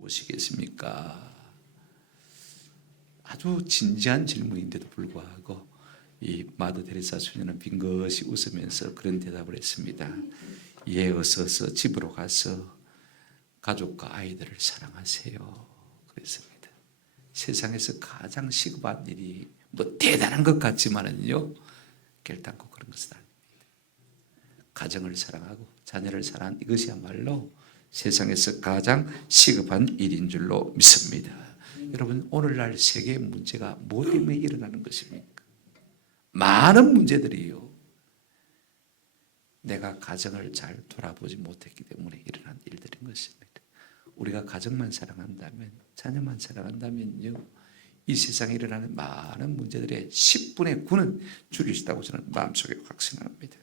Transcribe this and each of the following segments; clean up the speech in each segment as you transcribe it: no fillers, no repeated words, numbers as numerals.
무엇이겠습니까? 아주 진지한 질문인데도 불구하고 이 마더 테레사 수녀는 빙긋이 웃으면서 그런 대답을 했습니다. 예, 어서 집으로 가서 가족과 아이들을 사랑하세요. 그랬습니다. 세상에서 가장 시급한 일이 뭐 대단한 것 같지만은요, 결단코 그런 것은 아닙니다. 가정을 사랑하고 자녀를 사랑하는 이것이야말로 세상에서 가장 시급한 일인 줄로 믿습니다. 여러분, 오늘날 세계의 문제가 뭐 때문에 일어나는 것입니까? 많은 문제들이요, 내가 가정을 잘 돌아보지 못했기 때문에 일어난 일들인 것입니다. 우리가 가정만 사랑한다면, 자녀만 사랑한다면요, 이 세상에 일어나는 많은 문제들의 10분의 9는 줄일 수 있다고 저는 마음속에 확신합니다.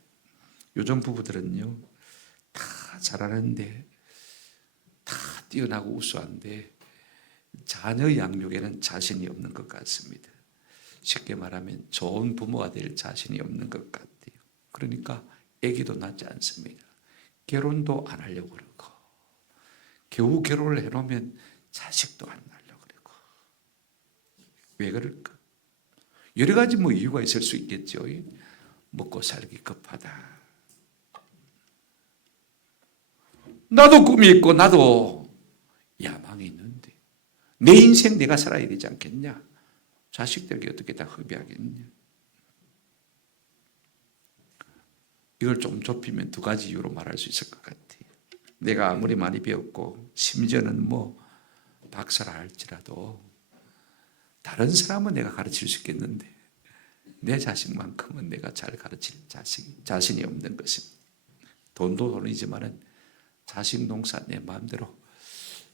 요즘 부부들은요, 다 잘하는데, 다 뛰어나고 우수한데 자녀 양육에는 자신이 없는 것 같습니다. 쉽게 말하면 좋은 부모가 될 자신이 없는 것 같아요. 그러니까 아기도 낳지 않습니다. 결혼도 안 하려고 그러고, 겨우 결혼을 해놓으면 자식도 안 낳으려고 그러고. 왜 그럴까? 여러 가지 이유가 있을 수 있겠죠. 먹고 살기 급하다. 나도 꿈이 있고 나도 야망이 있는데 내 인생 내가 살아야 되지 않겠냐? 자식들에게 어떻게 다 허비하겠냐? 이걸 좀 좁히면 두 가지 이유로 말할 수 있을 것 같아요. 내가 아무리 많이 배웠고 심지어는 박사라 할지라도 다른 사람은 내가 가르칠 수 있겠는데 내 자식만큼은 내가 잘 가르칠 자신이 없는 것입니다. 돈도 돈이지만은 자식 농사 내 마음대로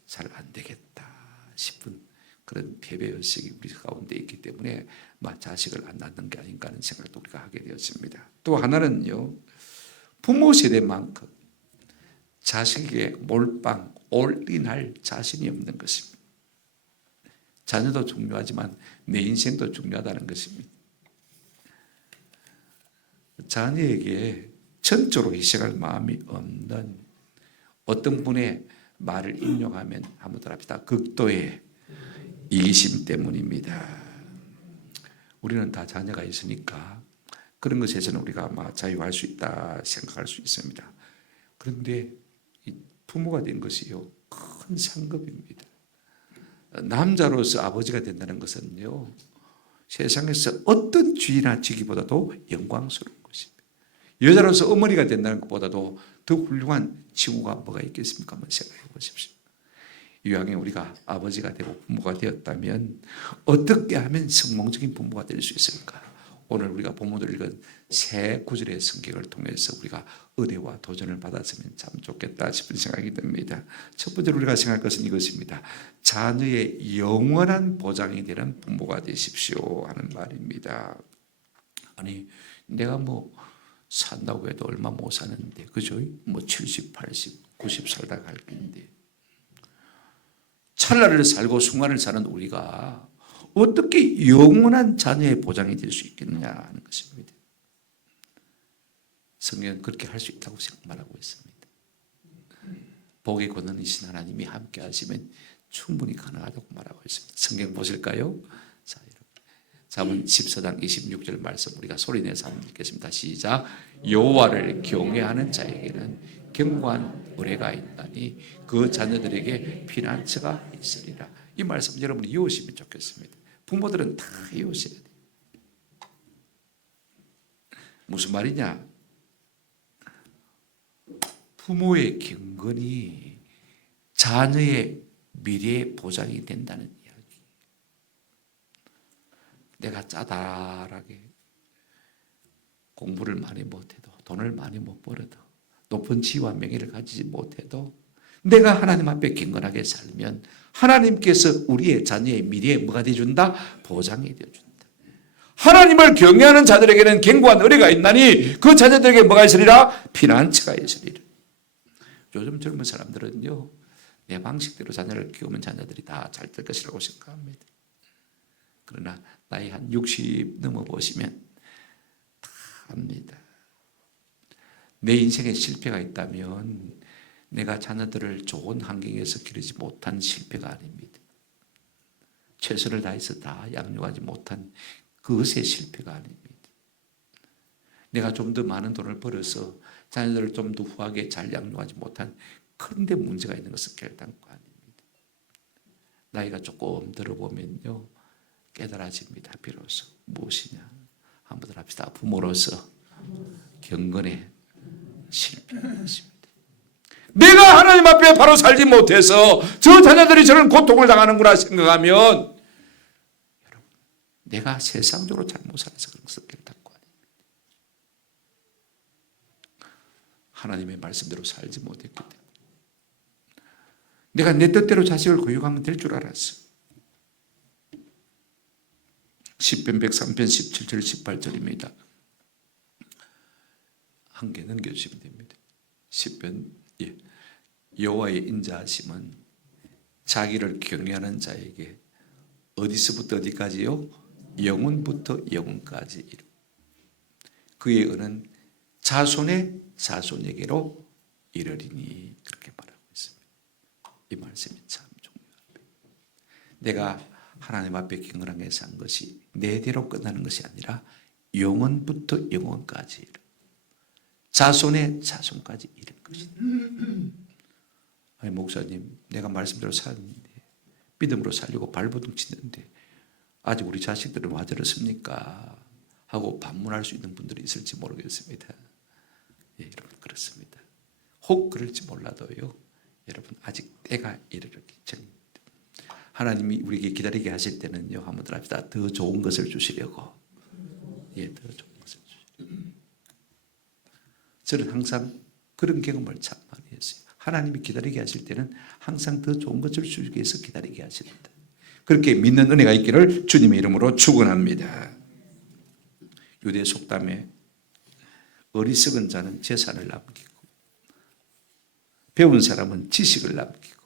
잘 안 되겠다 싶은 그런 패배의식이 우리 가운데 있기 때문에 자식을 안 낳는 게 아닌가 하는 생각도 우리가 하게 되었습니다. 또 하나는요, 부모 세대만큼 자식에게 몰빵, 올인할 자신이 없는 것입니다. 자녀도 중요하지만 내 인생도 중요하다는 것입니다. 자녀에게 전적으로 희생할 마음이 없는 어떤 분의 말을 인용하면 한번 더 합시다. 극도의 이기심 때문입니다. 우리는 다 자녀가 있으니까 그런 것에서는 우리가 자유할 수 있다 생각할 수 있습니다. 그런데 이 부모가 된 것이요, 큰 상급입니다. 남자로서 아버지가 된다는 것은요, 세상에서 어떤 쥐나 쥐기보다도 영광스러운 것입니다. 여자로서 어머니가 된다는 것보다도 더 훌륭한 칭호가 뭐가 있겠습니까? 한번 생각해 보십시오. 이왕에 우리가 아버지가 되고 부모가 되었다면 어떻게 하면 성공적인 부모가 될 수 있을까? 오늘 우리가 본문을 읽은 세 구절의 성경을 통해서 우리가 은혜와 도전을 받았으면 참 좋겠다 싶은 생각이 듭니다. 첫 번째로 우리가 생각할 것은 이것입니다. 자녀의 영원한 보장이 되는 부모가 되십시오 하는 말입니다. 아니, 내가 산다고 해도 얼마 못 사는데, 그죠? 70, 80, 90 살다 갈 텐데. 찰나를 살고 순간을 사는 우리가 어떻게 영원한 자녀의 보장이 될 수 있겠냐 하는 것입니다. 성경은 그렇게 할 수 있다고 말하고 있습니다. 복의 권능이신 하나님이 함께 하시면 충분히 가능하다고 말하고 있습니다. 성경 보실까요? 자, 잠언 14장 26절 말씀 우리가 소리내서 한번 읽겠습니다. 시작. 여호와를 경외하는 자에게는 견고한 의뢰가 있나니 그 자녀들에게 피난처가 있으리라. 이 말씀 여러분이 이으시면 좋겠습니다. 부모들은 다 이으셔야 돼요. 무슨 말이냐? 부모의 경건이 자녀의 미래의 보장이 된다는 이야기. 내가 짜다하게 공부를 많이 못해도, 돈을 많이 못 벌어도, 높은 지위와 명예를 가지지 못해도 내가 하나님 앞에 경건하게 살면 하나님께서 우리의 자녀의 미래에 뭐가 되어준다? 보장이 되어준다. 하나님을 경외하는 자들에게는 견고한 의뢰가 있나니 그 자녀들에게 뭐가 있으리라? 피난처가 있으리라. 요즘 젊은 사람들은요, 내 방식대로 자녀를 키우면 자녀들이 다 잘 될 것이라고 생각합니다. 그러나 나이 한 60 넘어보시면 다 압니다. 내 인생에 실패가 있다면 내가 자녀들을 좋은 환경에서 기르지 못한 실패가 아닙니다. 최선을 다해서 다 양육하지 못한 그것의 실패가 아닙니다. 내가 좀 더 많은 돈을 벌어서 자녀들을 좀 더 후하게 잘 양육하지 못한 그런데 문제가 있는 것은 결단코 아닙니다. 나이가 조금 들어보면요 깨달아집니다. 비로소 무엇이냐 한번 합시다. 부모로서 경건에 실패한 것입니다. 내가 하나님 앞에 바로 살지 못해서 저 자녀들이 저런 고통을 당하는구나 생각하면 여러분 내가 세상적으로 잘못 살아서 그런 것을 결단코 아닙니다. 하나님의 말씀대로 살지 못했기 때문에 내가 내 뜻대로 자식을 교육하면 될 줄 알았어. 시편 103편 17절 18절입니다. 한 개 넘겨주시면 됩니다. 시편 여호와의 인자하심은 자기를 경외하는 자에게 어디서부터 어디까지요? 영원부터 영원까지 그의 은은 자손의 자손에게로 이르리니 그렇게 말하고 있습니다. 이 말씀이 참 중요합니다. 내가 하나님 앞에 경건하게 산 것이 내대로 끝나는 것이 아니라 영원부터 영원까지 자손의 자손까지 이른 것이다. 아니 목사님 내가 말씀대로 살았는데 믿음으로 살려고 발버둥 치는데 아직 우리 자식들은 와 들었습니까? 하고 반문할 수 있는 분들이 있을지 모르겠습니다. 예, 여러분 그렇습니다. 혹 그럴지 몰라도요 여러분 아직 때가 이르기 전입니다. 하나님이 우리에게 기다리게 하실 때는요 한번 더 합시다. 더 좋은 것을 주시려고 더 좋은 것을 주시려고 저는 항상 그런 경험을 참 많이 했어요. 하나님이 기다리게 하실 때는 항상 더 좋은 것을 주기 위해서 기다리게 하신다. 그렇게 믿는 은혜가 있기를 주님의 이름으로 축원합니다. 유대 속담에 어리석은 자는 재산을 남기고 배운 사람은 지식을 남기고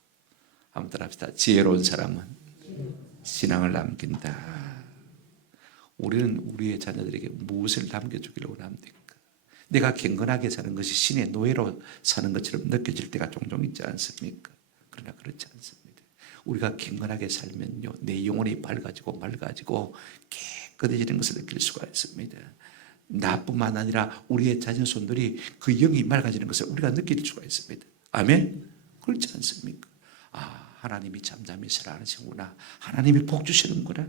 한번 합시다. 지혜로운 사람은 신앙을 남긴다. 우리는 우리의 자녀들에게 무엇을 남겨주기를 원합니까? 내가 경건하게 사는 것이 신의 노예로 사는 것처럼 느껴질 때가 종종 있지 않습니까? 그러나 그렇지 않습니다. 우리가 경건하게 살면요 내 영혼이 맑아지고 깨끗해지는 것을 느낄 수가 있습니다. 나뿐만 아니라 우리의 자녀손들이 그 영이 맑아지는 것을 우리가 느낄 수가 있습니다. 아멘? 그렇지 않습니까? 하나님이 잠잠히 살아하시구나, 하나님이 복 주시는구나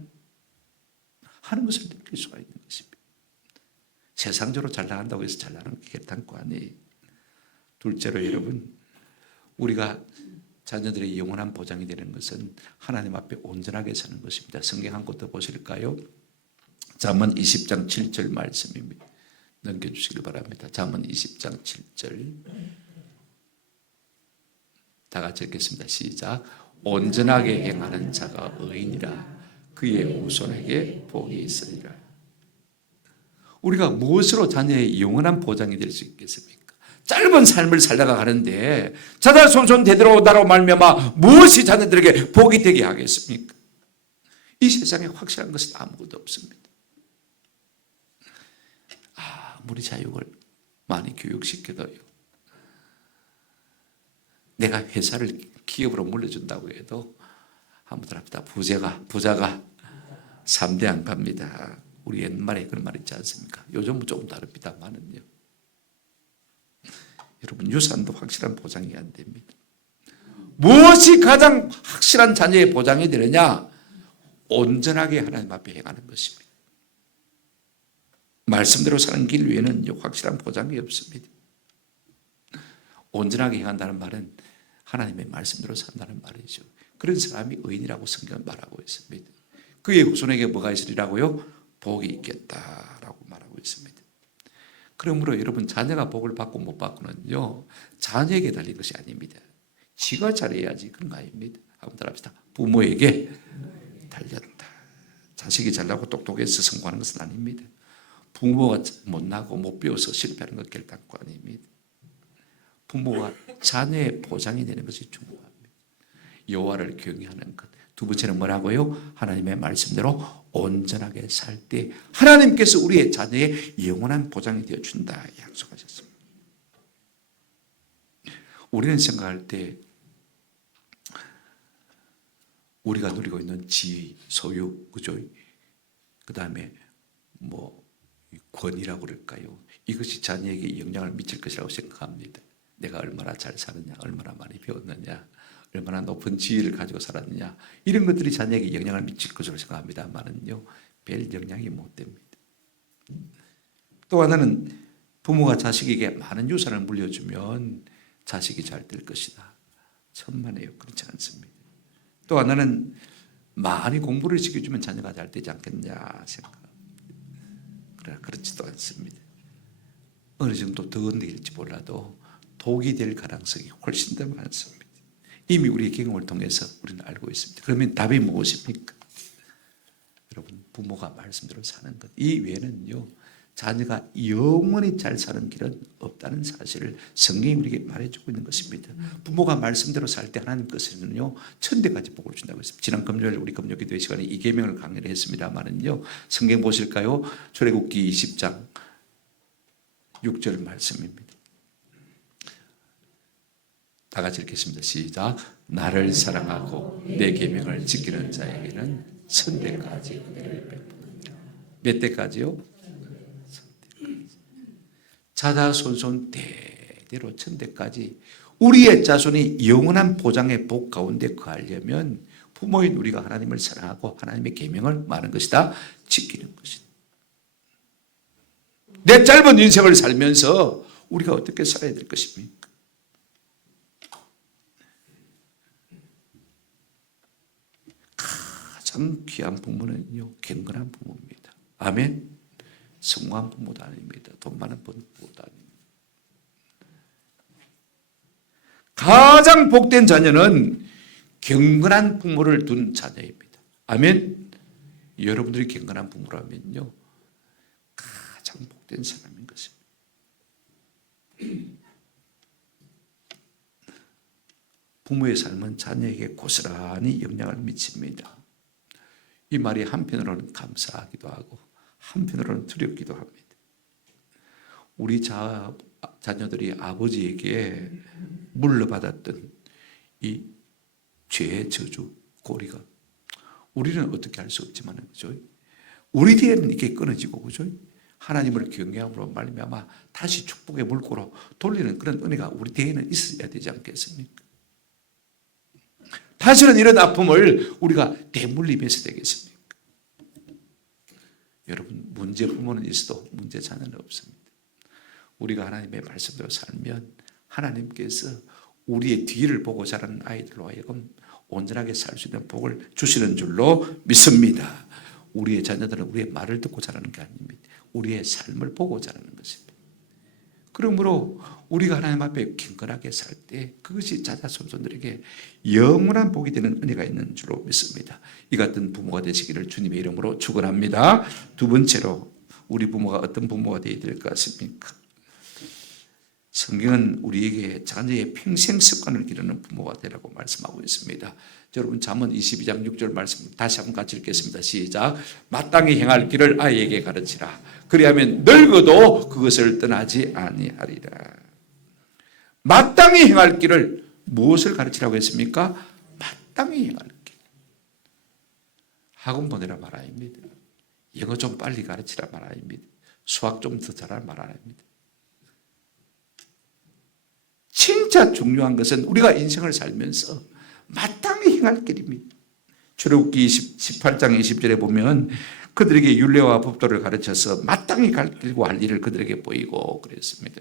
하는 것을 느낄 수가 있는 것입니다. 세상적으로 잘 나간다고 해서 잘 나가는 게 결단코 아니에요. 둘째로 여러분 우리가 자녀들의 영원한 보장이 되는 것은 하나님 앞에 온전하게 사는 것입니다. 성경 한 곳 더 보실까요? 잠언 20장 7절 말씀입니다. 넘겨주시기 바랍니다. 잠언 20장 7절 다 같이 읽겠습니다. 시작. 온전하게 행하는 자가 의인이라 그의 후손에게 복이 있으리라. 우리가 무엇으로 자녀의 영원한 보장이 될 수 있겠습니까? 짧은 삶을 살다가 가는데 자자손손 대대로 나로 말미암아 무엇이 자녀들에게 복이 되게 하겠습니까? 이 세상에 확실한 것은 아무것도 없습니다. 아무리 자육을 많이 교육시켜도요 내가 회사를 기업으로 물려준다고 해도 한번 합시다. 부자가 3대 안 갑니다. 우리 옛말에 그런 말 있지 않습니까? 요즘은 조금 다릅니다만은요. 여러분 유산도 확실한 보장이 안 됩니다. 무엇이 가장 확실한 자녀의 보장이 되느냐? 온전하게 하나님 앞에 행하는 것입니다. 말씀대로 사는 길 위에는 확실한 보장이 없습니다. 온전하게 행한다는 말은 하나님의 말씀대로 산다는 말이죠. 그런 사람이 의인이라고 성경은 말하고 있습니다. 그의 후손에게 뭐가 있으리라고요? 복이 있겠다라고 말하고 있습니다. 그러므로 여러분 자녀가 복을 받고 못 받고는요 자녀에게 달린 것이 아닙니다. 지가 잘해야지 그런 거 아닙니다. 한번 합시다. 부모에게 달렸다. 자식이 잘나고 똑똑해서 성공하는 것은 아닙니다. 부모가 못나고 못 배워서 실패하는 것 결단코 아닙니다. 부모가 자녀의 보장이 되는 것이 중요합니다. 여호와를 경외하는 것. 두 번째는 뭐라고요? 하나님의 말씀대로 온전하게 살 때 하나님께서 우리의 자녀의 영원한 보장이 되어준다 약속하셨습니다. 우리는 생각할 때 우리가 누리고 있는 지위, 소유, 그죠? 그 다음에 뭐 권위라고 그럴까요? 이것이 자녀에게 영향을 미칠 것이라고 생각합니다. 내가 얼마나 잘 사느냐, 얼마나 많이 배웠느냐, 얼마나 높은 지위를 가지고 살았느냐, 이런 것들이 자녀에게 영향을 미칠 것으로 생각합니다만은요, 별 영향이 못 됩니다. 또 하나는 부모가 자식에게 많은 유산을 물려주면 자식이 잘 될 것이다. 천만에요. 그렇지 않습니다. 또 하나는 많이 공부를 시켜주면 자녀가 잘 되지 않겠냐 생각합니다. 그러나 그렇지도 않습니다. 어느 정도 더 내릴지 몰라도 독이 될 가능성이 훨씬 더 많습니다. 이미 우리의 경험을 통해서 우리는 알고 있습니다. 그러면 답이 무엇입니까? 여러분, 부모가 말씀대로 사는 것, 이 외에는요, 자녀가 영원히 잘 사는 길은 없다는 사실을 성경이 우리에게 말해주고 있는 것입니다. 부모가 말씀대로 살 때 하나님께서는요, 천대까지 복을 준다고 했습니다. 지난 금요일 우리 금요 기도회 시간에 이 계명을 강의를 했습니다만은요, 성경 보실까요? 출애굽기 20장 6절 말씀입니다. 다 같이 읽겠습니다. 시작. 나를 사랑하고 내 계명을 지키는 자에게는 천대까지 은혜를 베푼다. 몇 대까지요? 자자손손 대대로 천대까지 우리의 자손이 영원한 보장의 복 가운데 거하려면 부모인 우리가 하나님을 사랑하고 하나님의 계명을 많은 것이다 지키는 것이다. 내 짧은 인생을 살면서 우리가 어떻게 살아야 될 것입니까? 가장 귀한 부모는요, 경건한 부모입니다. 아멘. 성공한 부모도 아닙니다. 돈 많은 부모도 아닙니다. 가장 복된 자녀는 경건한 부모를 둔 자녀입니다. 아멘. 여러분들이 경건한 부모라면요, 가장 복된 사람인 것입니다. 부모의 삶은 자녀에게 고스란히 영향을 미칩니다. 이 말이 한편으로는 감사하기도 하고 한편으로는 두렵기도 합니다. 우리 자녀들이 아버지에게 물려받았던 이 죄의 저주, 고리가 우리는 어떻게 할 수 없지만, 그죠? 우리 뒤에는 이게 끊어지고, 그죠? 하나님을 경외함으로 말미암아 다시 축복의 물꼬로 돌리는 그런 은혜가 우리 뒤에는 있어야 되지 않겠습니까? 다시는 이런 아픔을 우리가 대물림해서 되겠습니까? 여러분, 문제 부모는 있어도 문제 자녀는 없습니다. 우리가 하나님의 말씀대로 살면 하나님께서 우리의 뒤를 보고 자라는 아이들로 하여금 온전하게 살 수 있는 복을 주시는 줄로 믿습니다. 우리의 자녀들은 우리의 말을 듣고 자라는 게 아닙니다. 우리의 삶을 보고 자라는 것입니다. 그러므로 우리가 하나님 앞에 경건하게 살 때 그것이 자자손손들에게 영원한 복이 되는 은혜가 있는 줄로 믿습니다. 이 같은 부모가 되시기를 주님의 이름으로 축원합니다. 두 번째로, 우리 부모가 어떤 부모가 되어야 될 것 같습니까? 성경은 우리에게 자녀의 평생 습관을 기르는 부모가 되라고 말씀하고 있습니다. 여러분, 잠언 22장 6절 말씀 다시 한번 같이 읽겠습니다. 시작. 마땅히 행할 길을 아이에게 가르치라. 그리하면 늙어도 그것을 떠나지 아니하리라. 마땅히 행할 길을, 무엇을 가르치라고 했습니까? 마땅히 행할 길. 학원 보내라 말 아닙니다. 영어 좀 빨리 가르치라 말 아닙니다. 수학 좀 더 잘하라 말 아닙니다. 진짜 중요한 것은 우리가 인생을 살면서 마땅히 행할 길입니다. 출애굽기 18장 20절에 보면 그들에게 율례와 법도를 가르쳐서 마땅히 갈 길고 할 일을 그들에게 보이고 그랬습니다.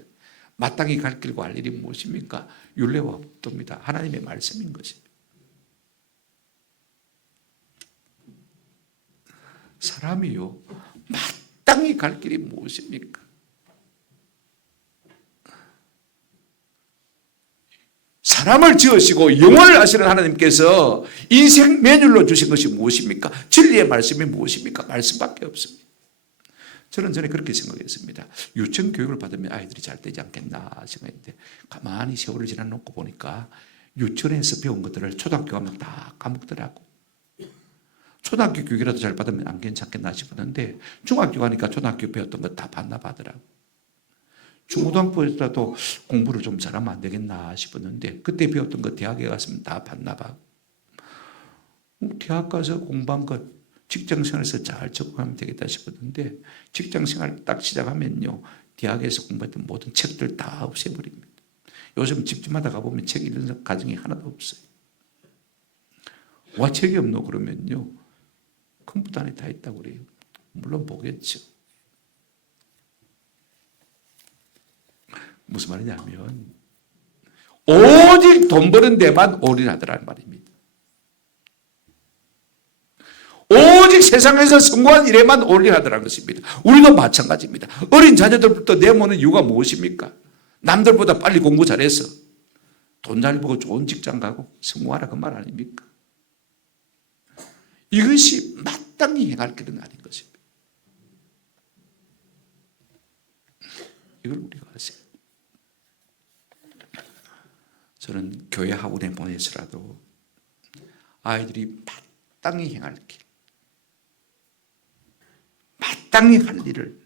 마땅히 갈 길고 할 일이 무엇입니까? 율례와 법도입니다. 하나님의 말씀인 것입니다. 사람이요, 마땅히 갈 길이 무엇입니까? 사람을 지으시고 영원을 하시는 하나님께서 인생 매뉴얼로 주신 것이 무엇입니까? 진리의 말씀이 무엇입니까? 말씀밖에 없습니다. 저는 전에 그렇게 생각했습니다. 유치원 교육을 받으면 아이들이 잘 되지 않겠나 생각했는데, 가만히 세월을 지나놓고 보니까 유치원에서 배운 것들을 초등학교 가면 다 까먹더라고. 초등학교 교육이라도 잘 받으면 안 괜찮겠나 싶었는데 중학교 가니까 초등학교 배웠던 거 다 반납하더라고. 중고등학교에서라도 공부를 좀 잘하면 안 되겠나 싶었는데 그때 배웠던 거 대학에 갔으면 다 봤나 봐. 대학 가서 공부한 것 직장생활에서 잘 적응하면 되겠다 싶었는데 직장생활 딱 시작하면요. 대학에서 공부했던 모든 책들 다 없애버립니다. 요즘 집집마다 가보면 책 읽는 가정이 하나도 없어요. 와 책이 없노 그러면요. 컴퓨터 안에 다 있다고 그래요. 물론 보겠죠. 무슨 말이냐면 오직 돈 버는 데만 올인하더라는 말입니다. 오직 세상에서 성공한 일에만 올인하더라는 것입니다. 우리도 마찬가지입니다. 어린 자녀들부터 내모는 이유가 무엇입니까? 남들보다 빨리 공부 잘해서 돈 잘 벌고 좋은 직장 가고 성공하라 그 말 아닙니까? 이것이 마땅히 행할 길은 아닌 것입니다. 이걸 우리가 하세요. 저는 교회 학원에 보내서라도 아이들이 마땅히 행할 길, 마땅히 할 일을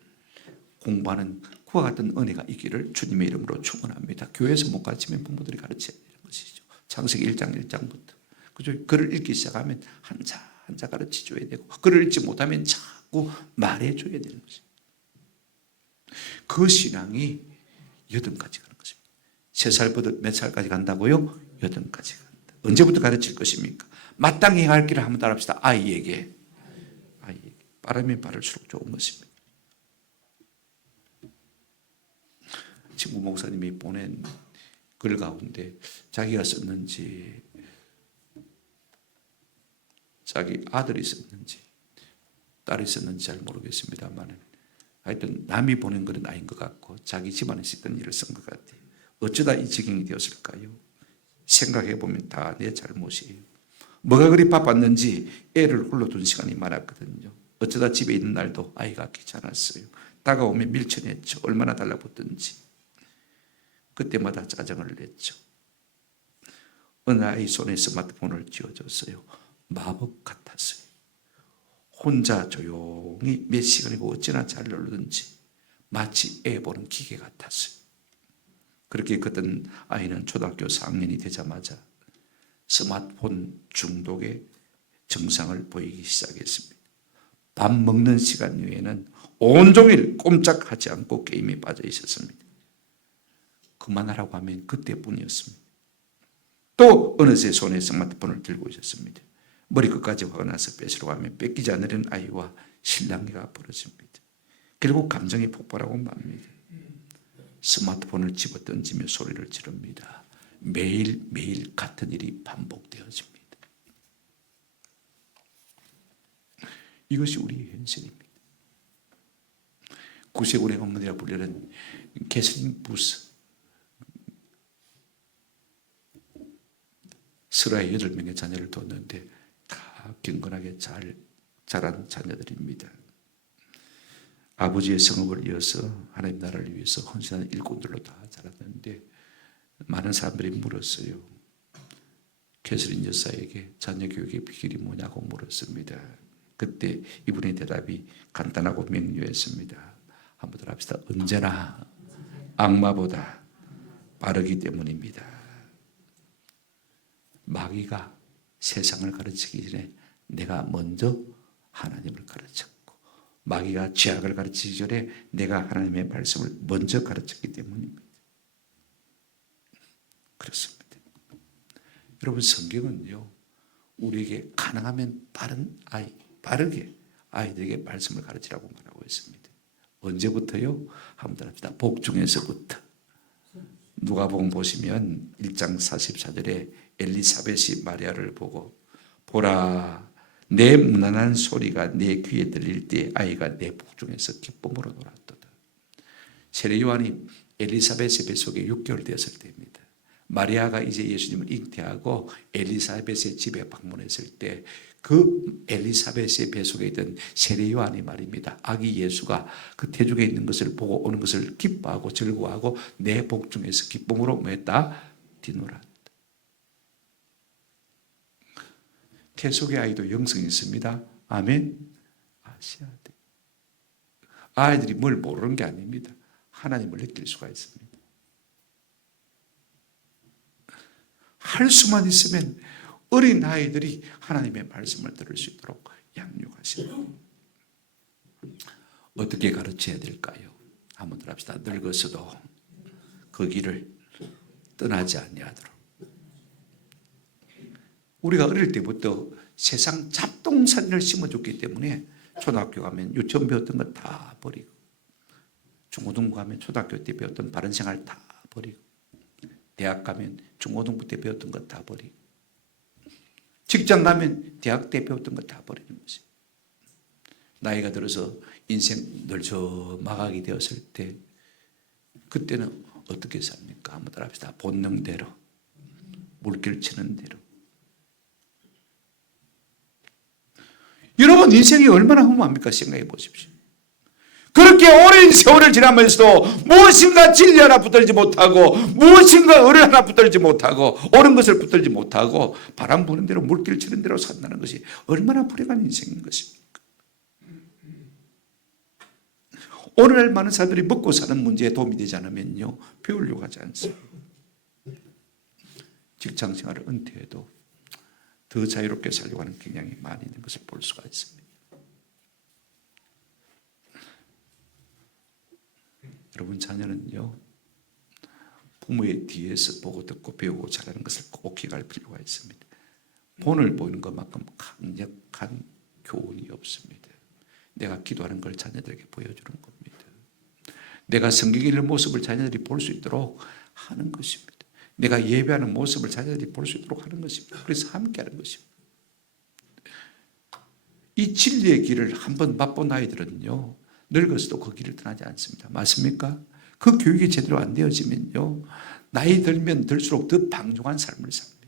공부하는 그와 같은 은혜가 있기를 주님의 이름으로 축원합니다. 교회에서 못 가르치면 부모들이 가르쳐야 되는 것이죠. 창세기 1장 1장부터. 그죠? 글을 읽기 시작하면 한자 한자 가르쳐줘야 되고 글을 읽지 못하면 자꾸 말해줘야 되는 것입니다. 그 신앙이 8가지 가는 것입니다. 3살부터 몇 살까지 간다고요? 8가지 간다. 언제부터 가르칠 것입니까? 마땅히 할 길을 한번 따라합시다. 아이에게. 빠르면 빠를수록 좋은 것입니다. 친구 목사님이 보낸 글 가운데 자기가 썼는지 자기 아들이 썼는지 딸이 썼는지 잘 모르겠습니다만 하여튼 남이 보낸 글은 아닌 것 같고 자기 집안에서 있던 일을 쓴 것 같아요. 어쩌다 이 지경이 되었을까요? 생각해보면 다 내 잘못이에요. 뭐가 그리 바빴는지 애를 홀로 둔 시간이 많았거든요. 어쩌다 집에 있는 날도 아이가 귀찮았어요. 다가오면 밀쳐냈죠. 얼마나 달라붙든지. 그때마다 짜증을 냈죠. 어느 아이 손에 스마트폰을 쥐어줬어요. 마법 같았어요. 혼자 조용히 몇 시간이고 어찌나 잘 누르든지 마치 애 보는 기계 같았어요. 그렇게 그던 아이는 초등학교 4학년이 되자마자 스마트폰 중독의 증상을 보이기 시작했습니다. 밥 먹는 시간 이외에는 온종일 꼼짝하지 않고 게임에 빠져 있었습니다. 그만하라고 하면 그때뿐이었습니다. 또 어느새 손에 스마트폰을 들고 있었습니다. 머리끝까지 화가 나서 뺏으려고 하면 뺏기지 않으려는 아이와 실랑이가 벌어집니다. 결국 감정이 폭발하고 맙니다. 스마트폰을 집어던지며 소리를 지릅니다. 매일매일 같은 일이 반복되어집니다. 이것이 우리의 현실입니다. 구세군의 어머니라 불리는 캐서린 부스 스라의 8명의 자녀를 뒀는데 다 경건하게 자란 자녀들입니다. 아버지의 성업을 이어서 하나님 나라를 위해서 헌신하는 일꾼들로 다 자랐는데 많은 사람들이 물었어요. 캐서린 여사에게 자녀 교육의 비결이 뭐냐고 물었습니다. 그때 이분의 대답이 간단하고 명료했습니다. 한번 더 합시다. 언제나 악마보다 빠르기 때문입니다. 마귀가 세상을 가르치기 전에 내가 먼저 하나님을 가르쳤고 마귀가 죄악을 가르치기 전에 내가 하나님의 말씀을 먼저 가르쳤기 때문입니다. 그렇습니다. 여러분 성경은요 우리에게 가능하면 빠르게 아이들에게 말씀을 가르치라고 말하고 있습니다. 언제부터요? 한번 합시다. 복중에서부터. 누가복음 보시면 1장 44절에 엘리사벳이 마리아를 보고 보라 내 무난한 소리가 내 귀에 들릴 때 아이가 내 복중에서 기쁨으로 놀았도다. 세례 요한이 엘리사벳의 뱃속에 6개월 되었을 때입니다. 마리아가 이제 예수님을 잉태하고 엘리사벳의 집에 방문했을 때 그 엘리사벳의 뱃속에 있던 세례 요한이 말입니다. 아기 예수가 그 태중에 있는 것을 보고 오는 것을 기뻐하고 즐거워하고 내 복중에서 기쁨으로 뭐했다? 뛰놀았다. 태속의 아이도 영성이 있습니다. 아멘. 아셔야 돼. 아이들이 뭘 모르는 게 아닙니다. 하나님을 느낄 수가 있습니다. 할 수만 있으면 어린 아이들이 하나님의 말씀을 들을 수 있도록 양육하십니다. 어떻게 가르쳐야 될까요? 한번 더 합시다. 늙어서도 그 길을 떠나지 아니하도록. 우리가 어릴 때부터 세상 잡동사니를 심어줬기 때문에 초등학교 가면 유치원 배웠던 거 다 버리고, 중고등부 가면 초등학교 때 배웠던 바른 생활 다 버리고, 대학 가면 중고등부 때 배웠던 거 다 버리고, 직장 가면 대학 때 배웠던 거 다 버리는 것이. 나이가 들어서 인생 널저 마각이 되었을 때 그때는 어떻게 삽니까? 한번 따라합시다. 본능대로, 물길 치는 대로. 여러분 인생이 얼마나 허무합니까? 생각해 보십시오. 그렇게 오랜 세월을 지나면서도 무엇인가 진리 하나 붙들지 못하고, 무엇인가 의를 하나 붙들지 못하고, 옳은 것을 붙들지 못하고 바람 부는 대로 물길 치는 대로 산다는 것이 얼마나 불행한 인생인 것입니까? 오늘날 많은 사람들이 먹고 사는 문제에 도움이 되지 않으면요, 배우려고 하지 않습니다. 직장 생활을 은퇴해도 더 자유롭게 살려고 하는 경향이 많이 있는 것을 볼 수가 있습니다. 여러분 자녀는요, 부모의 뒤에서 보고 듣고 배우고 자라는 것을 꼭 기억할 필요가 있습니다. 본을 보이는 것만큼 강력한 교훈이 없습니다. 내가 기도하는 걸 자녀들에게 보여주는 겁니다. 내가 성경 읽는 모습을 자녀들이 볼 수 있도록 하는 것입니다. 내가 예배하는 모습을 자녀들이 볼 수 있도록 하는 것입니다. 그래서 함께 하는 것입니다. 이 진리의 길을 한번 맛본 아이들은요, 늙어서도 그 길을 떠나지 않습니다. 맞습니까? 그 교육이 제대로 안 되어지면요, 나이 들면 들수록 더 방종한 삶을 삽니다.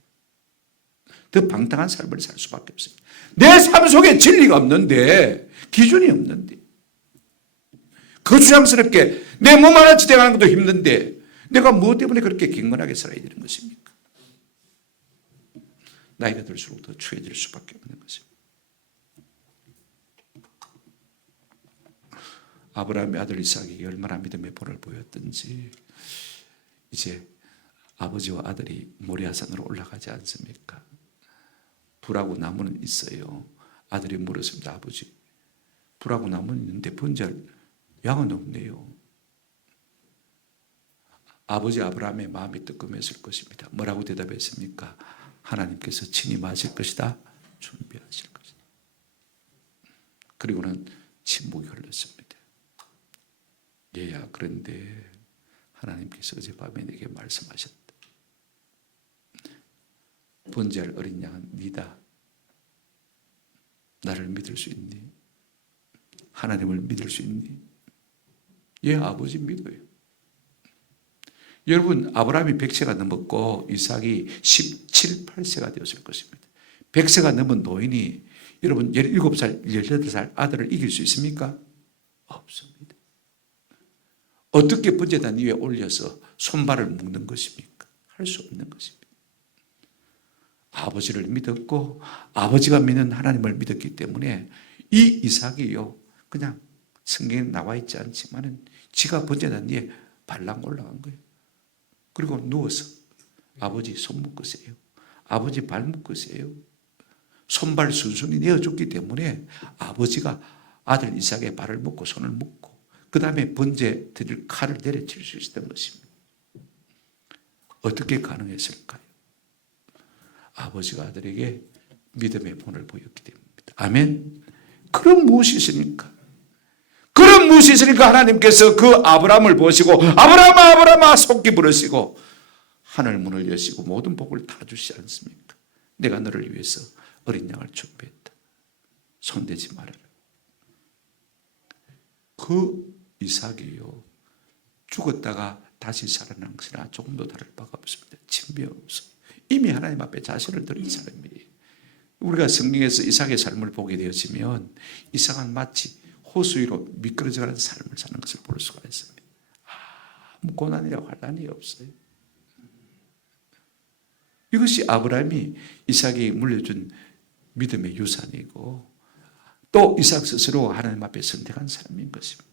더 방탕한 삶을 살 수밖에 없습니다. 내 삶 속에 진리가 없는데, 기준이 없는데, 거추장스럽게 내 몸 하나 지탱하는 것도 힘든데 내가 무엇 때문에 그렇게 경건하게 살아야 되는 것입니까? 나이가 들수록 더 추해질 수밖에 없는 것입니다. 아브라함의 아들 이삭이 얼마나 믿음의 본을 보였던지, 이제 아버지와 아들이 모리아산으로 올라가지 않습니까? 불하고 나무는 있어요. 아들이 물었습니다. 아버지, 불하고 나무는 있는데 번제할 양은 없네요. 아버지 아브라함의 마음이 뜨끔했을 것입니다. 뭐라고 대답했습니까? 하나님께서 친히 마실 것이다, 준비하실 것이다. 그리고는 침묵이 흘렀습니다. 얘야, 그런데 하나님께서 어젯밤에 내게 말씀하셨다. 번제할 어린 양은 니다. 나를 믿을 수 있니? 하나님을 믿을 수 있니? 예, 아버지 믿어요. 여러분, 아브라함이 100세가 넘었고 이삭이 17, 8세가 되었을 것입니다. 100세가 넘은 노인이 여러분 17살, 18살 아들을 이길 수 있습니까? 없습니다. 어떻게 번제단 위에 올려서 손발을 묶는 것입니까? 할 수 없는 것입니다. 아버지를 믿었고 아버지가 믿는 하나님을 믿었기 때문에 이 이삭이요, 그냥 성경에 나와 있지 않지만은 지가 번제단 위에 발랑 올라간 거예요. 그리고 누워서 아버지 손 묶으세요. 아버지 발 묶으세요. 손발 순순히 내어줬기 때문에 아버지가 아들 이삭의 발을 묶고 손을 묶고 그 다음에 번제 드릴 칼을 내려칠 수 있었던 것입니다. 어떻게 가능했을까요? 아버지가 아들에게 믿음의 본을 보였기 때문입니다. 아멘. 그럼 무엇이 있으니까? 그런 무엇이 있으니까 하나님께서 그 아브라함을 보시고 아브라함아 아브라함아 속기 부르시고 하늘 문을 여시고 모든 복을 다 주시지 않습니까? 내가 너를 위해서 어린 양을 준비했다. 손대지 말아라. 그 이삭이요, 죽었다가 다시 살아난 것이나 조금도 다를 바가 없습니다. 진배 없어요. 이미 하나님 앞에 자신을 드린 사람이에요. 우리가 성경에서 이삭의 삶을 보게 되어지면 이삭은 마치 호수 위로 미끄러져가는 삶을 사는 것을 볼 수가 있습니다. 아무 고난이나 환난이 없어요. 이것이 아브라함이 이삭이 물려준 믿음의 유산이고 또 이삭 스스로 하나님 앞에 선택한 삶인 것입니다.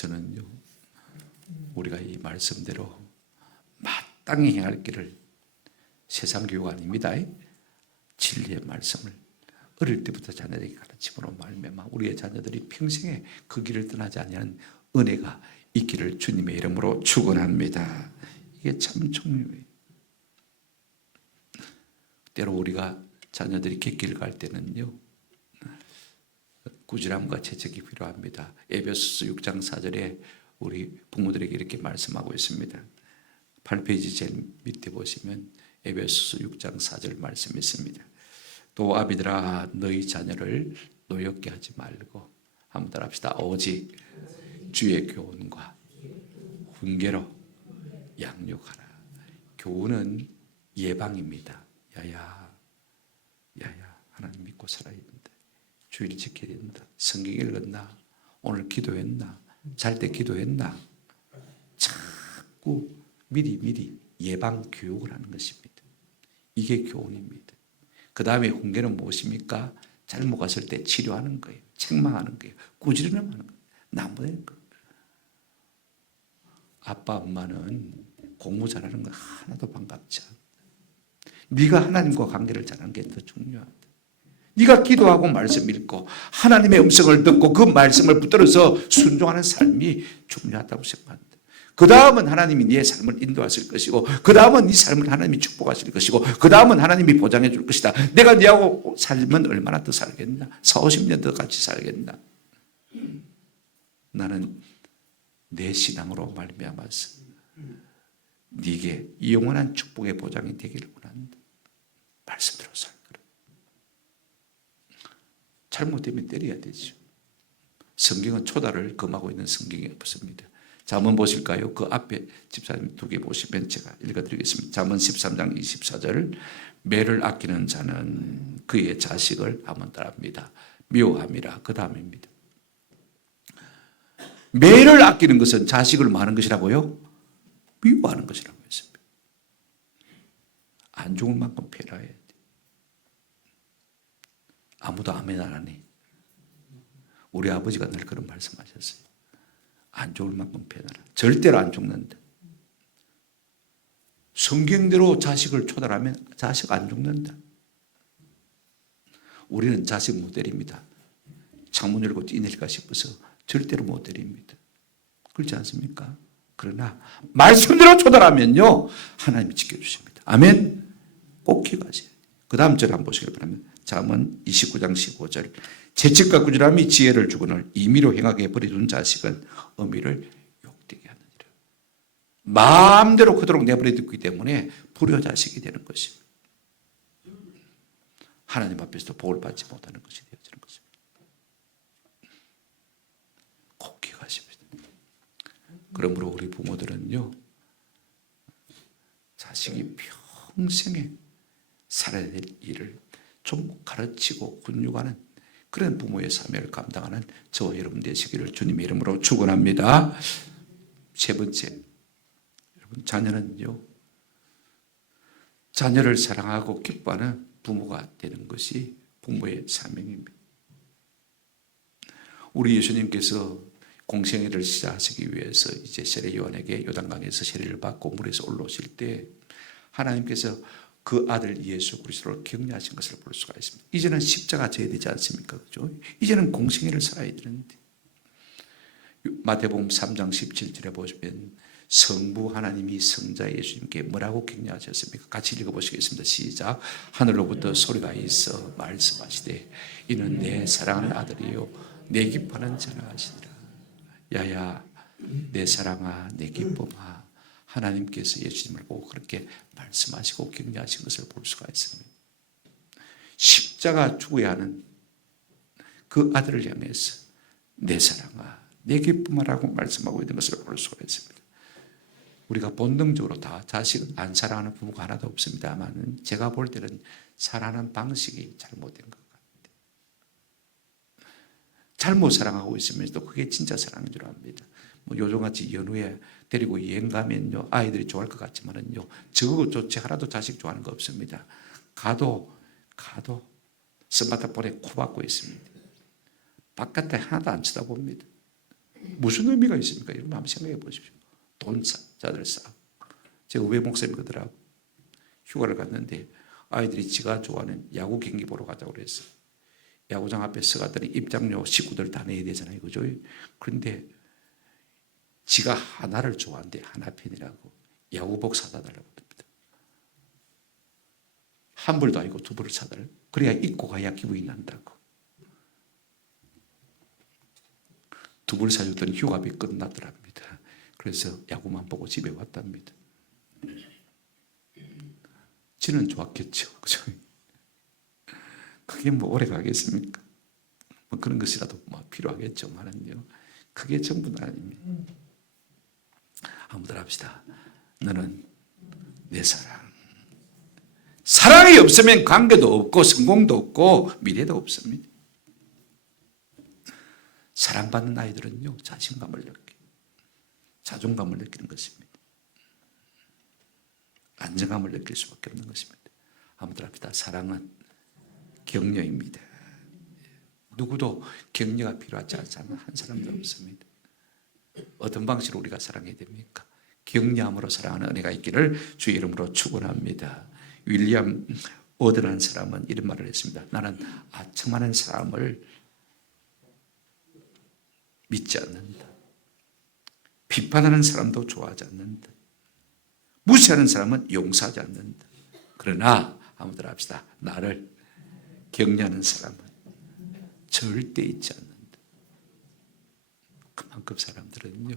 저는요, 우리가 이 말씀대로 마땅히 행할 길을, 세상 교육 아닙니다. 진리의 말씀을 어릴 때부터 자녀에게 가르침으로 말미암아 우리의 자녀들이 평생에 그 길을 떠나지 아니하는 은혜가 있기를 주님의 이름으로 축원합니다. 이게 참 중요해요. 때로 우리가 자녀들이 객기를 갈 때는요, 꾸준함과 채찍이 필요합니다. 에베소서 6장 4절에 우리 부모들에게 이렇게 말씀하고 있습니다. 8페이지 제일 밑에 보시면 에베소서 6장 4절 말씀이 있습니다. 또 아비들아 너희 자녀를 노엽게 하지 말고, 한번 따라합시다. 오직 주의 교훈과 훈계로 양육하라. 교훈은 예방입니다. 야야 하나님 믿고 살아야 된다. 주일 지켜야 된다. 성경 읽었나? 오늘 기도했나? 잘 때 기도했나? 자꾸 미리 예방 교육을 하는 것입니다. 이게 교훈입니다. 그 다음에 훈계는 무엇입니까? 잘못 갔을 때 치료하는 거예요. 책망하는 거예요. 꾸지르는 거예요. 나무되는 거예요. 아빠 엄마는 공부 잘하는 거 하나도 반갑지 않아. 네가 하나님과 관계를 잘하는 게 더 중요하다. 네가 기도하고 말씀 읽고 하나님의 음성을 듣고 그 말씀을 붙들어서 순종하는 삶이 중요하다고 생각한다. 그 다음은 하나님이 네 삶을 인도하실 것이고, 그 다음은 네 삶을 하나님이 축복하실 것이고, 그 다음은 하나님이 보장해 줄 것이다. 내가 네하고 살면 얼마나 더 살겠나? 40-50년 더 같이 살겠나? 나는 내 신앙으로 말미암아서 네게 영원한 축복의 보장이 되기를 원한다. 말씀대로 살 거라. 잘못되면 때려야 되죠. 성경은 초다를 금하고 있는 성경이 없습니다. 잠언 보실까요? 그 앞에 집사님 2개 보시면 제가 읽어드리겠습니다. 잠언 13장 24절. 매를 아끼는 자는 그의 자식을 한번 따라합니다. 미워함이라. 그 다음입니다. 매를 아끼는 것은 자식을 많은 것이라고요? 미워하는 것이라고 했습니다. 안 좋은 만큼 패라야 돼. 아무도 아멘 안 하니? 우리 아버지가 늘 그런 말씀하셨어요. 안 좋을 만큼 패나라. 절대로 안 죽는다. 성경대로 자식을 초달하면 자식 안 죽는다. 우리는 자식 못 때립니다. 창문 열고 뛰내릴까 싶어서 절대로 못 때립니다. 그렇지 않습니까? 그러나 말씀대로 초달하면요, 하나님이 지켜주십니다. 아멘. 꼭 기억하세요. 그 다음 절 한번 보시길 바랍니다. 잠언 29장 15절. 재치과 꾸지람이 지혜를 주거늘 임의로 행하게 버려둔 자식은 어미를 욕되게 하느니라. 마음대로 그토록 내버려두기 때문에 불효자식이 되는 것입니다. 하나님 앞에서도 복을 받지 못하는 것이 되어지는 것입니다. 꼭 기억하십시오. 그러므로 우리 부모들은요, 자식이 평생에 살아야 될 일을 좀 가르치고 훈육하는 그런 부모의 사명을 감당하는 저와 여러분 되시기를 주님의 이름으로 축원합니다. 세 번째, 여러분 자녀는요, 자녀를 사랑하고 기뻐하는 부모가 되는 것이 부모의 사명입니다. 우리 예수님께서 공생애를 시작하시기 위해서 이제 세례 요한에게 요단강에서 세례를 받고 물에서 올라오실 때 하나님께서 그 아들 예수 그리스도를 격려하신 것을 볼 수가 있습니다. 이제는 십자가 져야 되지 않습니까? 그죠? 이제는 공생애를 살아야 되는데, 마태복음 3장 17절에 보시면 성부 하나님이 성자 예수님께 뭐라고 격려하셨습니까? 같이 읽어보시겠습니다. 시작. 하늘로부터 소리가 있어 말씀하시되 이는 내 사랑하는 아들이요 내 기뻐하는 자라 하시니라. 야야 내 사랑아 내 기쁨아. 하나님께서 예수님을 보고 그렇게 말씀하시고 격려하신 것을 볼 수가 있습니다. 십자가 죽어야 하는 그 아들을 향해서 내 사랑아 내 기쁨아라고 말씀하고 있는 것을 볼 수가 있습니다. 우리가 본능적으로 다 자식 안 사랑하는 부모가 하나도 없습니다만 제가 볼 때는 사랑하는 방식이 잘못된 것 같아요. 잘못 사랑하고 있으면서도 그게 진짜 사랑인 줄 압니다. 뭐 요즘같이 연휴에 데리고 여행 가면요 아이들이 좋아할 것 같지만은요 저거 좋지 하나도 자식 좋아하는 거 없습니다. 가도 스마트폰에 코 박고 있습니다. 바깥에 하나도 안 쳐다봅니다. 무슨 의미가 있습니까? 여러분 한번 생각해 보십시오. 돈자들 싸움. 제가 우회 목사님 그들하고 휴가를 갔는데 아이들이 지가 좋아하는 야구 경기 보러 가자고 그랬어요. 야구장 앞에 서갔더니 입장료 식구들 다 내야 되잖아요. 그죠? 그런데 지가 하나를 좋아한대. 하나팬이라고. 야구복 사다 달라고 합니다. 한 벌도 아니고 두 벌을 사달라고. 그래야 입고 가야 기분이 난다고. 두 벌 사줬더니 휴가비 끝났더랍니다. 그래서 야구만 보고 집에 왔답니다. 지는 좋았겠죠. 그죠? 그게 뭐 오래 가겠습니까? 뭐 그런 것이라도 뭐 필요하겠죠만은요. 그게 전부는 아닙니다. 한번 합시다. 너는 내 사랑. 사랑이 없으면 관계도 없고 성공도 없고 미래도 없습니다. 사랑받는 아이들은요, 자신감을 느끼고 자존감을 느끼는 것입니다. 안정감을 느낄 수밖에 없는 것입니다. 한번 합시다. 사랑은 격려입니다. 누구도 격려가 필요하지 않은 사람은 한 사람도 없습니다. 어떤 방식으로 우리가 사랑해야 됩니까? 격려함으로 사랑하는 은혜가 있기를 주의 이름으로 축원합니다. 윌리엄 오드라는 사람은 이런 말을 했습니다. 나는 아첨하는 사람을 믿지 않는다. 비판하는 사람도 좋아하지 않는다. 무시하는 사람은 용서하지 않는다. 그러나 한번 합시다. 나를 격려하는 사람은 절대 잊지 않는다. 그만큼 사람들은요,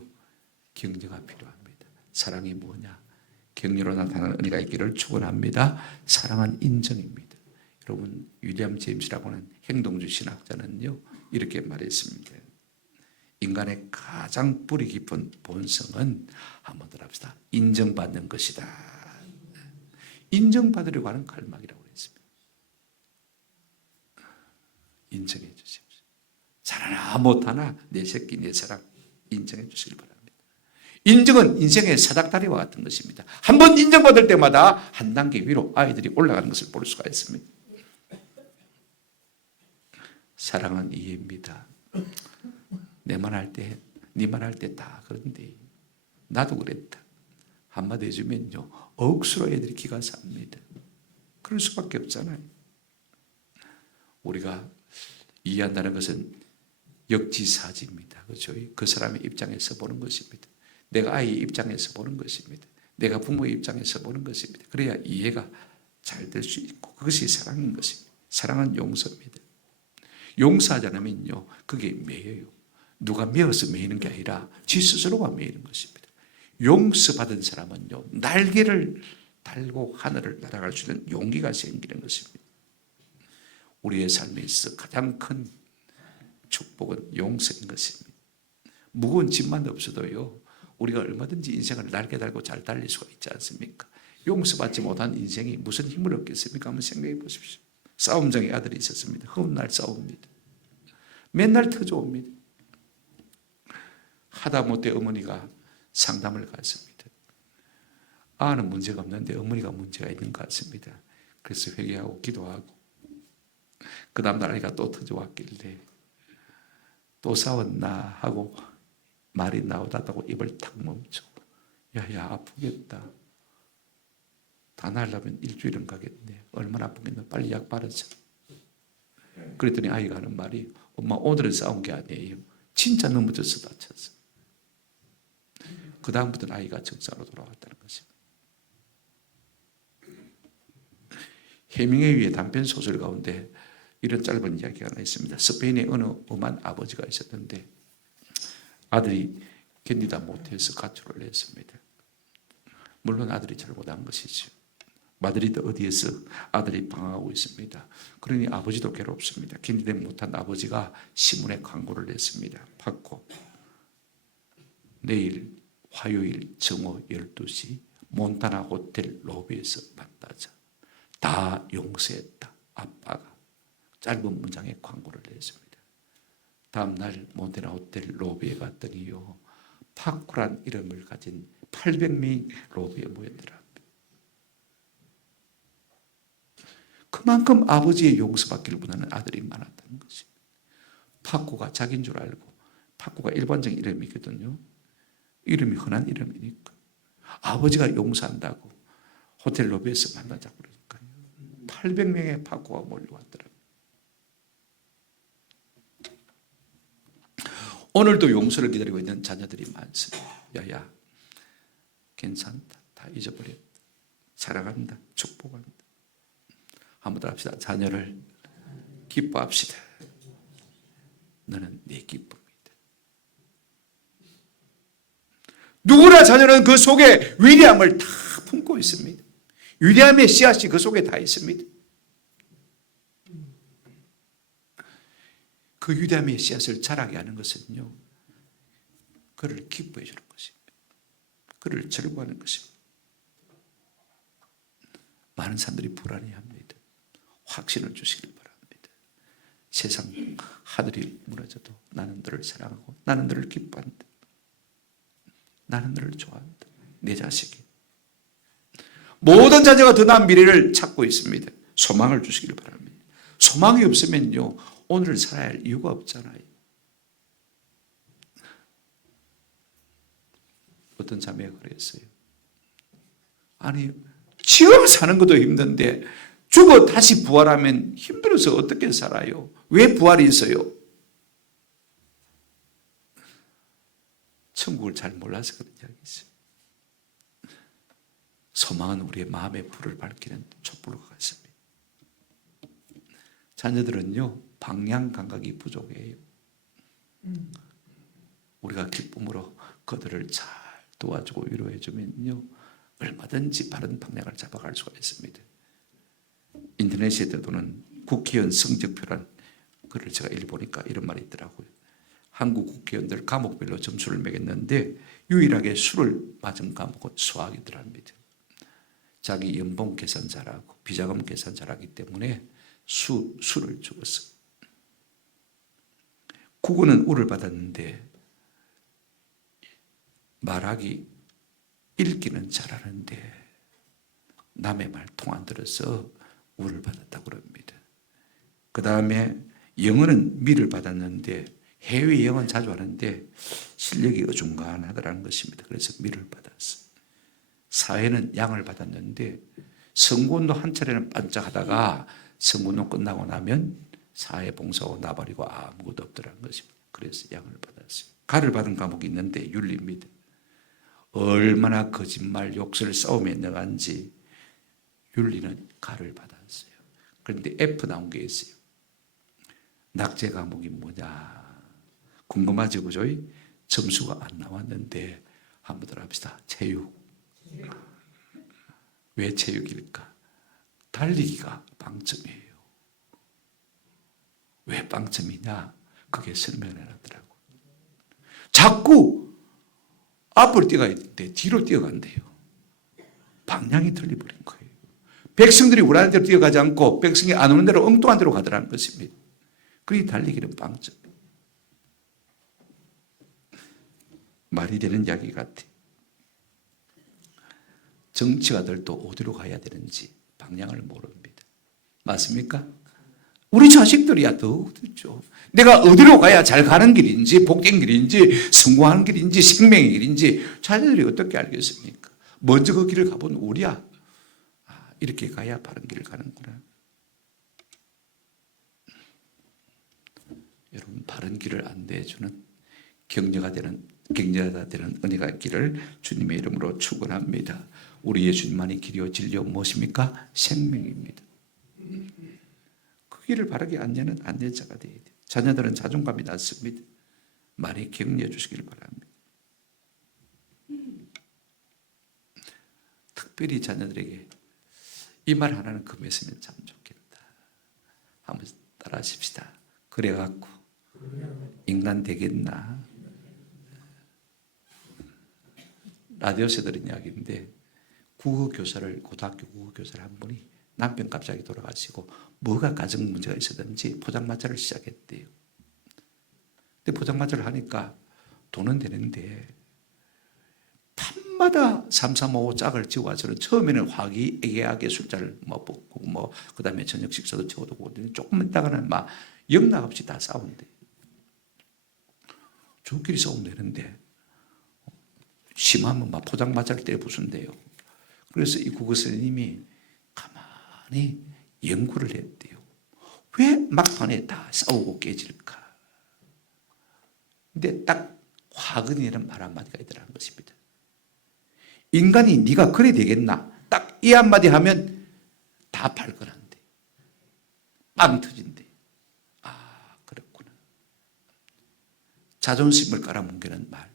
격려가 필요합니다. 사랑이 뭐냐? 격려로 나타나는 은혜가 있기를 축원합니다. 사랑은 인정입니다. 여러분, 윌리엄 제임스라고 하는 행동주 신학자는요, 이렇게 말했습니다. 인간의 가장 뿌리 깊은 본성은 한번 더 합시다. 인정받는 것이다. 인정받으려고 하는 갈망이라고 했습니다. 인정해 주십시오. 잘하나 못하나 내 새끼 내 사랑 인정해 주시길 바랍니다. 인정은 인생의 사닥다리와 같은 것입니다. 한 번 인정받을 때마다 한 단계 위로 아이들이 올라가는 것을 볼 수가 있습니다. 사랑은 이해입니다. 내 말 할 때, 네 말 할 때 다 그런데 나도 그랬다. 한마디 해주면요, 억수로 애들이 기가 삽니다. 그럴 수밖에 없잖아요. 우리가 이해한다는 것은 역지사지입니다. 그렇죠? 그 사람의 입장에서 보는 것입니다. 내가 아이의 입장에서 보는 것입니다. 내가 부모의 입장에서 보는 것입니다. 그래야 이해가 잘 될 수 있고 그것이 사랑인 것입니다. 사랑은 용서입니다. 용서하지 않으면요, 그게 매여요. 누가 매어서 매이는 게 아니라 지 스스로가 매이는 것입니다. 용서받은 사람은요, 날개를 달고 하늘을 날아갈 수 있는 용기가 생기는 것입니다. 우리의 삶에 있어 가장 큰 축복은 용서인 것입니다. 무거운 짐만 없어도요, 우리가 얼마든지 인생을 날개 달고 잘 달릴 수가 있지 않습니까? 용서받지 못한 인생이 무슨 힘을 얻겠습니까? 한번 생각해 보십시오. 싸움장에 아들이 있었습니다. 흠날 싸웁니다. 맨날 터져옵니다. 하다못해 어머니가 상담을 갔습니다. 아는 문제가 없는데 어머니가 문제가 있는 것 같습니다. 그래서 회개하고 기도하고 그 다음날 아이가 또 터져왔길래 또 싸웠나 하고 말이 나오다고 입을 탁 멈춰. 야야 아프겠다. 다 나으려면 일주일은 가겠네. 얼마나 아프겠나. 빨리 약 바르자. 그랬더니 아이가 하는 말이 엄마 오늘은 싸운 게 아니에요. 진짜 넘어져서 다쳤어. 그 다음부터는 아이가 정상으로 돌아왔다는 것입니다. 해밍웨이의 단편 소설 가운데 이런 짧은 이야기가 하나 있습니다. 스페인에 어느 엄한 아버지가 있었는데 아들이 견디다 못해서 가출을 했습니다. 물론 아들이 잘못한 것이죠. 마드리드 어디에서 아들이 방황하고 있습니다. 그러니 아버지도 괴롭습니다. 견디지 못한 아버지가 신문에 광고를 냈습니다. 받고 내일 화요일 정오 12시 몬타나 호텔 로비에서 만나자. 다 용서했다. 아빠가 짧은 문장에 광고를 냈습니다. 다음날 몬타나 호텔 로비에 갔더니요, 파쿠란 이름을 가진 800명이 로비에 모였더라. 그만큼 아버지의 용서받기를 원하는 아들이 많았다는 것입니다. 파쿠가 자기인 줄 알고 파코가 일반적인 이름이거든요. 이름이 흔한 이름이니까. 아버지가 용서한다고 호텔 로비에서 만나자고 그러니까요. 800명의 파코가 몰려왔더라고요. 오늘도 용서를 기다리고 있는 자녀들이 많습니다. 야야, 괜찮다. 다 잊어버렸다. 사랑한다. 축복한다. 한번 더 합시다. 자녀를 기뻐합시다. 너는 내 기쁨이다. 누구나 자녀는 그 속에 위대함을 다 품고 있습니다. 위대함의 씨앗이 그 속에 다 있습니다. 그 위대함의 씨앗을 자라게 하는 것은요, 그를 기뻐해 주는 것입니다. 그를 즐거워하는 것입니다. 많은 사람들이 불안해합니다. 확신을 주시길 바랍니다. 세상 하늘이 무너져도 나는 너를 사랑하고 나는 너를 기뻐한다. 나는 너를 좋아한다. 내 자식이. 모든 자녀가 더 나은 미래를 찾고 있습니다. 소망을 주시길 바랍니다. 소망이 없으면요, 오늘을 살아야 할 이유가 없잖아요. 어떤 자매가 그랬어요. 아니, 지금 사는 것도 힘든데 죽어 다시 부활하면 힘들어서 어떻게 살아요? 왜 부활이 있어요? 천국을 잘 몰라서 그런 이야기죠. 소망은 우리의 마음의 불을 밝히는 촛불과 같습니다. 자녀들은요, 방향 감각이 부족해요. 우리가 기쁨으로 그들을 잘 도와주고 위로해주면요, 얼마든지 바른 방향을 잡아갈 수가 있습니다. 인터넷에 떠도는 국회의원 성적표란 글을 제가 읽어보니까 이런 말이 있더라고요. 한국 국회의원들 과목별로 점수를 매겼는데 유일하게 수를 맞은 과목은 수학이더랍니다. 자기 연봉 계산 잘하고 비자금 계산 잘하기 때문에 수를 주었어요. 국어는 우를 받았는데 말하기, 읽기는 잘하는데 남의 말 통 안 들어서 우를 받았다고 그럽니다. 그 다음에 영어는 미를 받았는데 해외 영어는 자주 하는데 실력이 어중간하더라는 것입니다. 그래서 미를 받았어요. 사회는 양을 받았는데 선거운동 한 차례는 반짝하다가 선거운동 끝나고 나면 사회봉사하고 나발이고 아무것도 없더라는 것입니다. 그래서 양을 받았어요. 가를 받은 과목이 있는데 윤리입니다. 얼마나 거짓말, 욕설, 싸움에 능한지 윤리는 가를 받았어요. 그런데 F 나온 게 있어요. 낙제 과목이 뭐냐 궁금하죠, 그죠? 점수가 안 나왔는데 한번 더 합시다. 체육. 왜 체육일까? 달리기가 빵점이에요. 왜 빵점이냐? 그게 설명을 해놨더라고요. 자꾸 앞으로 뛰어가야 되는데 뒤로 뛰어간대요. 방향이 틀려버린 거예요. 백성들이 원하는 대로 뛰어가지 않고 백성이 안 오는 대로 엉뚱한 대로 가더라는 것입니다. 그게 달리기는 빵점. 말이 되는 이야기 같아요. 정치가들도 어디로 가야 되는지 방향을 모릅니다. 맞습니까? 우리 자식들이야 더 그렇죠. 내가 어디로 가야 잘 가는 길인지 복된 길인지 성공하는 길인지 생명의 길인지 자녀들이 어떻게 알겠습니까? 먼저 그 길을 가본 우리야. 이렇게 가야 바른 길을 가는구나. 여러분, 바른 길을 안내해주는 격려가 되는 은혜가 있기를 주님의 이름으로 축원합니다. 우리 예수님만이 길이요 진리요 무엇입니까? 생명입니다. 그 길을 바르게 안내는 안내자가 되어야 돼요. 자녀들은 자존감이 낮습니다. 많이 격려해 주시길 바랍니다. 특별히 자녀들에게 이 말 하나는 금했으면 참 좋겠다. 한번 따라 하십시다. 그래갖고 인간 되겠나? 라디오에서 들은 이야기인데 고등학교 국어교사를 한 분이 남편 갑자기 돌아가시고 뭐가 가정 문제가 있었든지 포장마차를 시작했대요. 근데 포장마차를 하니까 돈은 되는데 밤마다 335 짝을 지어와서는 처음에는 화기애애하게 술자를 먹고 그 다음에 저녁 식사도 지어두고 조금 있다가는 막 영락없이 다 싸운대. 저끼리 싸우면 되는데 심하면 막 포장마차를 때려 부순대요. 그래서 이 국어 선생님이 가만히 연구를 했대요. 왜 막판에 다 싸우고 깨질까? 근데 딱 화근이라는 말 한마디가 있더라는 것입니다. 인간이 네가 그래 되겠나? 딱 이 한마디 하면 다 발끈한대. 빵 터진대. 아, 그렇구나. 자존심을 깔아뭉개는 말.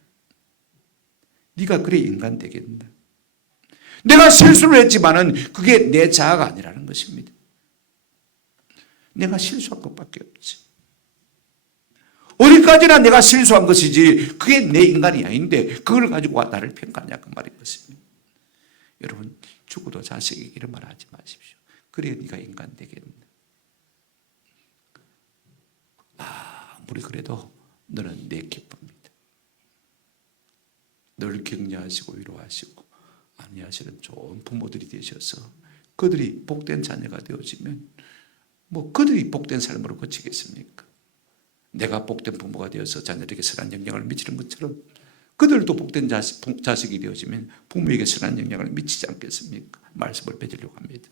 네가 그래 인간 되겠나? 내가 실수를 했지만은 그게 내 자아가 아니라는 것입니다. 내가 실수한 것밖에 없지. 어디까지나 내가 실수한 것이지 그게 내 인간이 아닌데 그걸 가지고 나를 평가하냐 그 말인 것입니다. 여러분 죽어도 자식에게 이런 말 하지 마십시오. 그래 네가 인간 되겠네. 아무리 그래도 너는 내 기쁨이다. 늘 격려하시고 위로하시고 안위하시는 좋은 부모들이 되셔서 그들이 복된 자녀가 되어지면 뭐 그들이 복된 삶으로 거치겠습니까? 내가 복된 부모가 되어서 자녀에게 선한 영향을 미치는 것처럼 그들도 복된 자식이 되어지면 부모에게 선한 영향을 미치지 않겠습니까? 말씀을 맺으려고 합니다.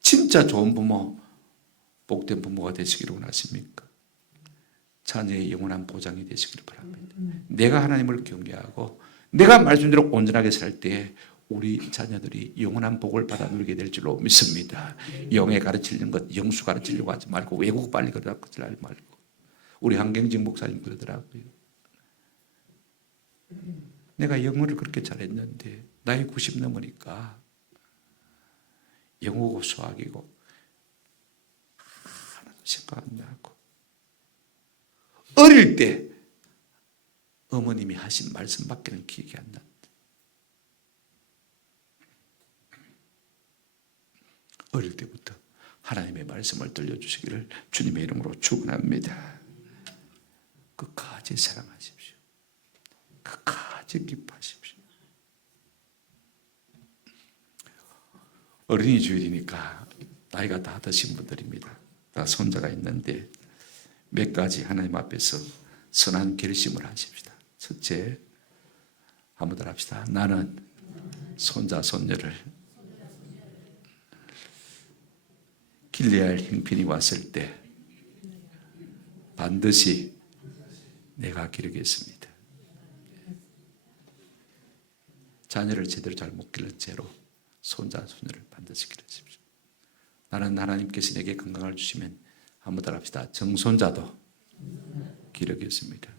진짜 좋은 부모, 복된 부모가 되시기를 원하십니까? 자녀의 영원한 보장이 되시기를 바랍니다. 내가 하나님을 경외하고 내가 말씀대로 온전하게 살 때 우리 자녀들이 영원한 복을 받아 누리게 될 줄로 믿습니다. 영에 가르치는 것, 영수 가르치려고 하지 말고 외국 빨리 가르치지 말고. 우리 한경직 목사님 그러더라고요. 내가 영어를 그렇게 잘했는데 나이 90 넘으니까 영어고 수학이고 하나도 생각 안 나고 어릴 때 어머님이 하신 말씀밖에는 기억이 안 난다. 어릴 때부터 하나님의 말씀을 들려주시기를 주님의 이름으로 축원합니다. 끝까지 사랑하십시오. 끝까지 기뻐하십시오. 어린이 주일이니까 나이가 다 드신 분들입니다. 다 손자가 있는데 몇 가지 하나님 앞에서 선한 결심을 하십시다. 첫째, 한번 합시다. 나는 손자 손녀를 길레알 형편이 왔을 때 반드시 내가 기르겠습니다. 자녀를 제대로 잘 못 기른 채로 손자 손녀를 반드시 기르십시오. 나는 하나님께서 내게 건강을 주시면 한번 더 합시다. 정손자도 기르겠습니다.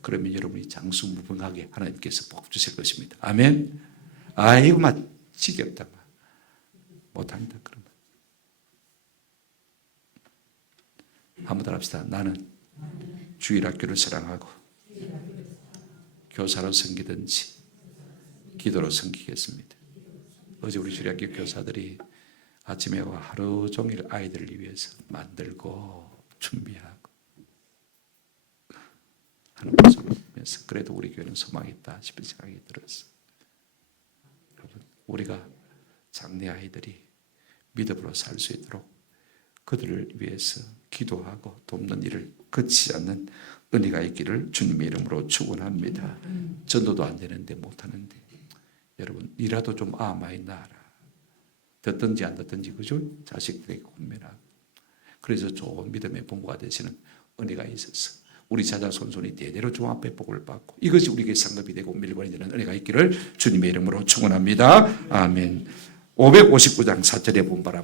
그러면 여러분이 장수무궁하게 하나님께서 복 주실 것입니다. 아멘. 아이고 막 지겹다. 못한다 그러면. 한번 더 합시다. 나는 주일학교를 사랑하고 교사로 섬기든지 기도로 섬기겠습니다. 어제 우리 주일학교 교사들이 아침에 와 하루 종일 아이들을 위해서 만들고 준비하고 하는 모습을 보면서 그래도 우리 교회는 소망이 있다 싶은 생각이 들었어요. 여러분, 우리가 장래 아이들이 믿음으로 살 수 있도록 그들을 위해서 기도하고 돕는 일을 그치지 않는 은혜가 있기를 주님의 이름으로 축원합니다. 전도도 안 되는데 못하는데 여러분 이라도 좀 많이 낳아라. 듣든지 안 듣든지 그죠? 자식들에게 권면하고 그래서 좋은 믿음의 부모가 되시는 은혜가 있어서 우리 자자 손손이 대대로 종합의 복을 받고 이것이 우리에게 상급이 되고 밀번이 되는 은혜가 있기를 주님의 이름으로 축원합니다. 아멘. 559장 4절에 본 바람